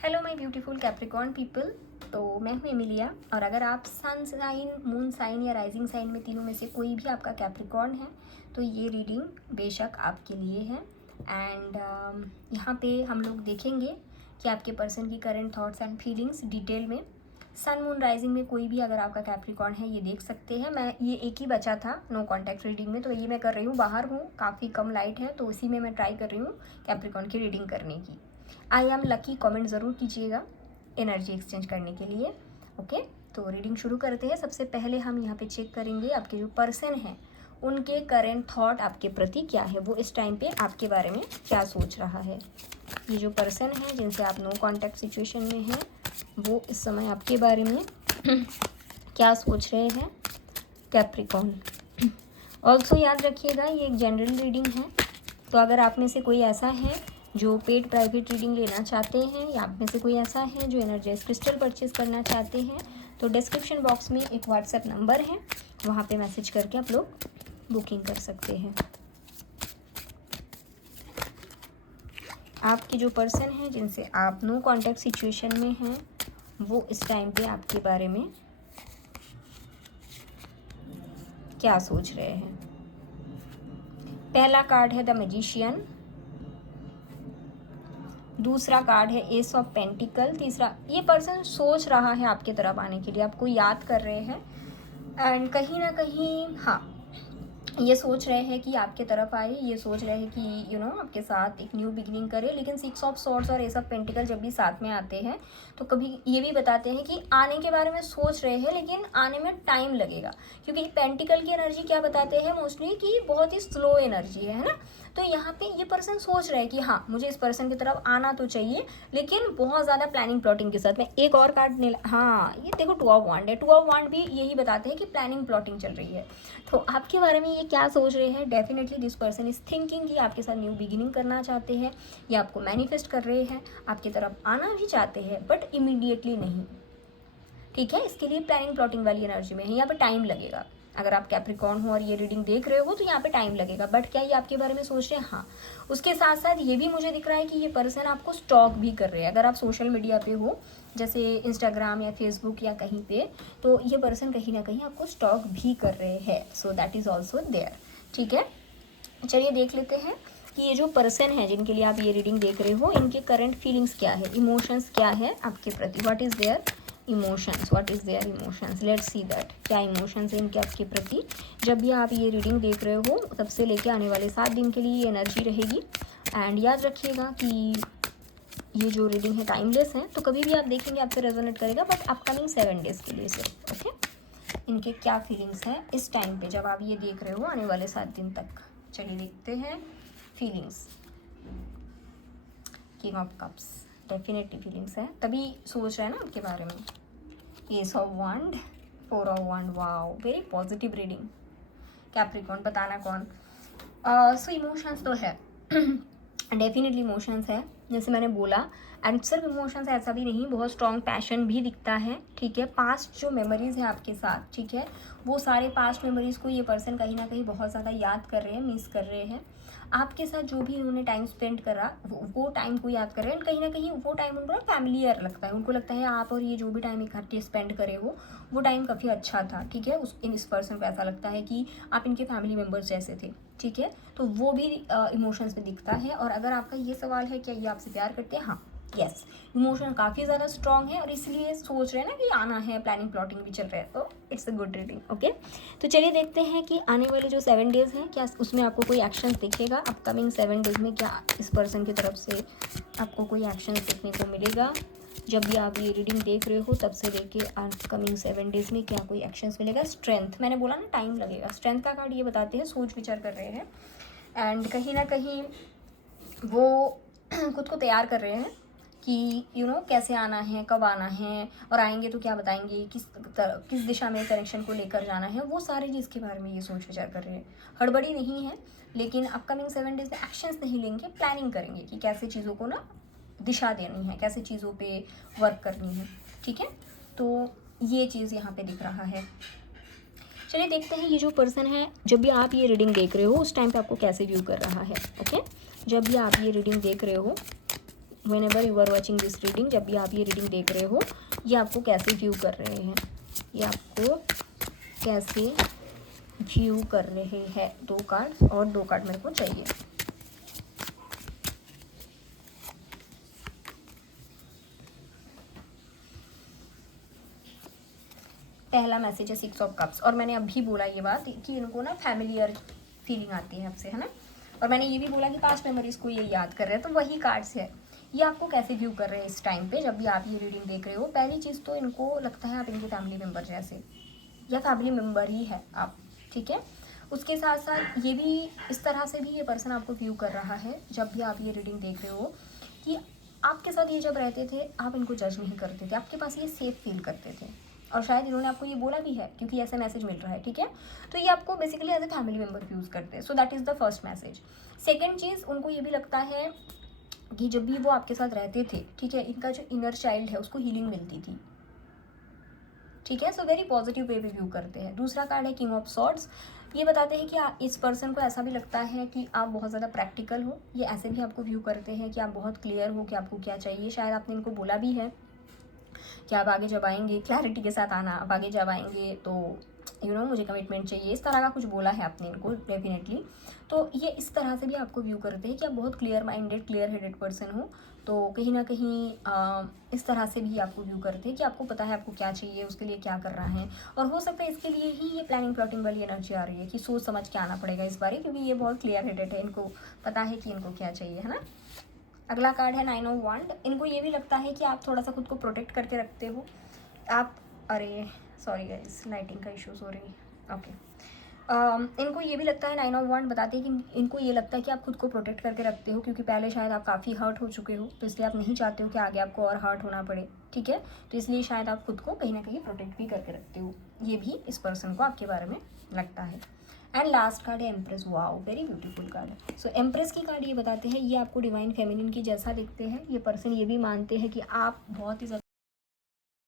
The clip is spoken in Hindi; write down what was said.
Hello my beautiful Capricorn people. तो मैं हूँ एमिलिया, और अगर आप सन साइन, मून साइन या राइजिंग साइन में तीनों में से कोई भी आपका कैप्रिकॉर्न है तो ये रीडिंग बेशक आपके लिए है। एंड यहाँ पे हम लोग देखेंगे कि आपके पर्सन की current thoughts and feelings detail में। सन मून राइजिंग में कोई भी अगर आपका कैप्रिकॉर्न है ये देख सकते हैं। मैं ये एक ही बचा था नो कॉन्टैक्ट रीडिंग में, तो ये मैं कर रही हूँ। बाहर हूँ, काफ़ी कम लाइट है, तो इसी में मैं ट्राई कर रही हूँ कैप्रिकॉर्न की रीडिंग करने की। आई एम लकी कमेंट ज़रूर कीजिएगा एनर्जी एक्सचेंज करने के लिए। ओके, तो रीडिंग शुरू करते हैं। सबसे पहले हम यहाँ पे चेक करेंगे आपके जो पर्सन हैं उनके करेंट थॉट आपके प्रति क्या है, वो इस टाइम पे आपके बारे में क्या सोच रहा है। ये जो पर्सन है जिनसे आप नो कॉन्टैक्ट सिचुएशन में हैं वो इस समय आपके बारे में क्या सोच रहे हैं कैप्रिकॉर्न। ऑल्सो याद रखिएगा ये एक जनरल रीडिंग है, तो अगर आप में से कोई ऐसा है जो पेड प्राइवेट रीडिंग लेना चाहते हैं या आप में से कोई ऐसा है जो एनर्जाइज क्रिस्टल परचेज करना चाहते हैं तो डिस्क्रिप्शन बॉक्स में एक व्हाट्सएप नंबर है, वहाँ पे मैसेज करके आप लोग बुकिंग कर सकते हैं। आपके जो पर्सन हैं जिनसे आप नो कॉन्टैक्ट सिचुएशन में हैं वो इस टाइम पे आपके बारे में क्या सोच रहे हैं। पहला कार्ड है द मैजिशियन, दूसरा कार्ड है एस ऑफ पेंटिकल, तीसरा ये पर्सन सोच रहा है आपके तरफ आने के लिए, आपको याद कर रहे हैं एंड कहीं ना कहीं हाँ ये सोच रहे हैं कि आपके तरफ आए, ये सोच रहे हैं कि आपके साथ एक न्यू बिगिनिंग करे। लेकिन 6 ऑफ सॉर्ड्स और एस ऑफ पेंटिकल जब भी साथ में आते हैं तो कभी ये भी बताते हैं कि आने के बारे में सोच रहे हैं लेकिन आने में टाइम लगेगा, क्योंकि पेंटिकल की एनर्जी क्या बताते हैं मोस्टली कि बहुत ही स्लो एनर्जी है ना। तो यहाँ पे ये पर्सन सोच रहे हैं कि हाँ मुझे इस पर्सन की तरफ आना तो चाहिए, लेकिन बहुत ज़्यादा प्लानिंग प्लॉटिंग के साथ में। एक और कार्ड हाँ ये देखो 2 ऑफ वांड है, 2 ऑफ वांड भी यही बताते हैं कि प्लानिंग प्लॉटिंग चल रही है। तो आपके बारे में ये क्या सोच रहे हैं, definitely this person is thinking कि आपके साथ न्यू बिगिनिंग करना चाहते हैं या आपको मैनिफेस्ट कर रहे हैं, आपकी तरफ आना भी चाहते हैं बट इमीडिएटली नहीं। ठीक है, इसके लिए प्लानिंग प्लॉटिंग वाली एनर्जी में है, यहाँ पे टाइम लगेगा। अगर आप कैप्रिकॉर्न हो और ये रीडिंग देख रहे हो तो यहाँ पे टाइम लगेगा, बट क्या ये आपके बारे में सोच रहे हैं? हाँ। उसके साथ साथ ये भी मुझे दिख रहा है कि ये पर्सन आपको स्टॉक भी कर रहे हैं। अगर आप सोशल मीडिया पे हो जैसे इंस्टाग्राम या फेसबुक या कहीं पे, तो ये पर्सन कहीं ना कहीं आपको स्टॉक भी कर रहे हैं। So that is also there. ठीक है, चलिए देख लेते हैं कि ये जो पर्सन है जिनके लिए आप ये रीडिंग देख रहे हो इनके करंट फीलिंग्स क्या है, इमोशंस क्या है आपके प्रति। What is their emotions, what is their emotions, let's see that. क्या इमोशंस है इनके आपके प्रति। जब भी आप ये रीडिंग देख रहे हो तब से लेके आने वाले 7 दिन के लिए ये एनर्जी रहेगी। एंड याद रखिएगा कि ये जो रीडिंग है टाइमलेस है, तो कभी भी आप देखेंगे आपसे रेजोनेट करेगा, बट अपकमिंग 7 डेज के लिए सिर्फ। ओके, इनके क्या फीलिंग्स हैं इस टाइम पे जब आप ये देख रहे हो आने वाले 7 दिन तक। चलिए देखते हैं feelings. King of cups, definitely feelings है, तभी सोच रहे हैं ना आपके बारे में। Ace of wands, 4 of wands, wow very positive reading. Capricorn बताना कौन। सो इमोशंस तो है डेफिनेटली इमोशंस है, जैसे मैंने बोला। एंड सिर्फ इमोशंस ऐसा भी नहीं, बहुत स्ट्रॉन्ग पैशन भी दिखता है। ठीक है, पास्ट जो मेमोरीज हैं आपके साथ, ठीक है, वो सारे पास्ट मेमोरीज को ये पर्सन कहीं ना कहीं बहुत ज़्यादा याद कर रहे हैं, मिस कर रहे हैं। आपके साथ जो भी उन्होंने टाइम स्पेंड करा वो टाइम को याद कर रहे हैं। कहीं ना कहीं वो टाइम उनको फैमिलियर लगता है, उनको लगता है आप और ये जो भी टाइम इकट्ठे स्पेंड करे हो वो टाइम काफ़ी अच्छा था। ठीक है, इस पर्सन को ऐसा लगता है कि आप इनके फैमिली मेम्बर्स जैसे थे। ठीक है, तो वो भी इमोशंस में दिखता है। और अगर आपका ये सवाल है क्या ये आपसे प्यार करते हैं, हाँ यस, इमोशन काफ़ी ज़्यादा स्ट्रॉन्ग है और इसलिए सोच रहे हैं ना कि आना है, प्लानिंग प्लॉटिंग भी चल रहा है, तो it's a good reading. Okay, तो चलिए देखते हैं कि आने वाले जो 7 डेज़ हैं क्या उसमें आपको कोई एक्शन दिखेगा। अपकमिंग 7 डेज़ में क्या इस पर्सन की तरफ से आपको कोई एक्शन देखने को मिलेगा। जब भी आप ये रीडिंग देख रहे हो तब से लेके अपकमिंग 7 डेज़ में क्या कोई एक्शंस मिलेगा। स्ट्रेंथ, मैंने बोला ना टाइम लगेगा। स्ट्रेंथ का कार्ड ये बताते हैं सोच विचार कर रहे हैं एंड कहीं ना कहीं वो खुद को तैयार कर रहे हैं कि कैसे आना है, कब आना है, और आएंगे तो क्या बताएंगे, किस दिशा में कनेक्शन को लेकर जाना है, वो सारे चीज़ के बारे में ये सोच विचार कर रहे हैं। हड़बड़ी नहीं है, लेकिन अपकमिंग 7 डेज में एक्शंस नहीं लेंगे, प्लानिंग करेंगे कि कैसे चीज़ों को ना दिशा देनी है, कैसे चीज़ों पे वर्क करनी है। ठीक है, तो ये चीज़ यहाँ पे दिख रहा है। चलिए देखते हैं ये जो पर्सन है जब भी आप ये रीडिंग देख रहे हो उस टाइम पे आपको कैसे व्यू कर रहा है। ओके, जब भी आप ये रीडिंग देख रहे हो whenever you are watching this reading, जब भी आप ये रीडिंग देख रहे हो, ये आपको कैसे व्यू कर रहे हैं, ये आपको कैसे व्यू कर रहे हैं। 2 कार्ड और 2 कार्ड मेरे को चाहिए। पहला मैसेज है 6 ऑफ कप्स, और मैंने अभी बोला ये बात कि इनको ना फैमिलियर फीलिंग आती है आपसे, है ना। और मैंने ये भी बोला कि पास्ट मेमोरीज को ये याद कर रहे हैं, तो वही कार्ड्स है। ये आपको कैसे व्यू कर रहे हैं इस टाइम पे जब भी आप ये रीडिंग देख रहे हो। पहली चीज़ तो इनको लगता है आप इनके फैमिली मेम्बर जैसे, या फैमिली मेम्बर ही है आप, ठीक है। उसके साथ साथ ये भी इस तरह से भी ये पर्सन आपको व्यू कर रहा है जब भी आप ये रीडिंग देख रहे हो, कि आपके साथ ये जब रहते थे आप इनको जज नहीं करते थे, आपके पास ये सेफ फील करते थे, और शायद इन्होंने आपको ये बोला भी है क्योंकि ऐसा मैसेज मिल रहा है, ठीक है। तो ये आपको basically as a family member use करते हैं। So that is the first message. Second चीज़, उनको ये भी लगता है कि जब भी वो आपके साथ रहते थे, ठीक है, इनका जो इनर चाइल्ड है उसको हीलिंग मिलती थी, ठीक है। सो वेरी पॉजिटिव वे पे व्यू करते हैं। दूसरा कार्ड है किंग ऑफ सॉर्ड्स। ये बताते हैं कि इस पर्सन को ऐसा भी लगता है कि आप बहुत ज़्यादा प्रैक्टिकल हो। ये ऐसे भी आपको व्यू करते हैं कि आप बहुत क्लियर हो कि आपको क्या चाहिए। शायद आपने इनको बोला भी है कि आप आगे जब आएंगे क्लैरिटी के साथ आना, आप आगे जब आएंगे तो मुझे कमिटमेंट चाहिए, इस तरह का कुछ बोला है आपने इनको डेफिनेटली। तो ये इस तरह से भी आपको व्यू करते हैं कि आप बहुत clear minded, clear headed person हो। तो कहीं ना कहीं इस तरह से भी आपको व्यू करते हैं कि आपको पता है आपको क्या चाहिए, उसके लिए क्या करना है। और हो सकता है इसके लिए ही ये प्लानिंग प्लॉटिंग वाली एनर्जी आ रही है कि सोच समझ के आना पड़ेगा इस बारे, क्योंकि ये बहुत क्लियर हेडेड है, इनको पता है कि इनको क्या चाहिए, है ना। अगला कार्ड है 9 ऑफ वांड। इनको ये भी लगता है कि आप थोड़ा सा खुद को प्रोटेक्ट करके रखते हो आप। अरे सॉरी गाइस, लाइटिंग का इश्यूज हो रही है, ओके। इनको ये भी लगता है, 9 ऑफ वांड बताते हैं कि इनको ये लगता है कि आप खुद को प्रोटेक्ट करके रखते हो, क्योंकि पहले शायद आप काफ़ी हर्ट हो चुके हो, तो इसलिए आप नहीं चाहते हो कि आगे आपको और हर्ट होना पड़े, ठीक है। तो इसलिए शायद आप खुद को कहीं ना कहीं प्रोटेक्ट भी करके रखते हो। ये भी इस पर्सन को आपके बारे में लगता है। एंड लास्ट कार्ड है empress. Wow, very beautiful card है। सो एम्प्रेस की कार्ड ये बताते हैं, ये आपको डिवाइन फेमिनिन की जैसा दिखते हैं। ये पर्सन ये भी मानते हैं कि आप बहुत ही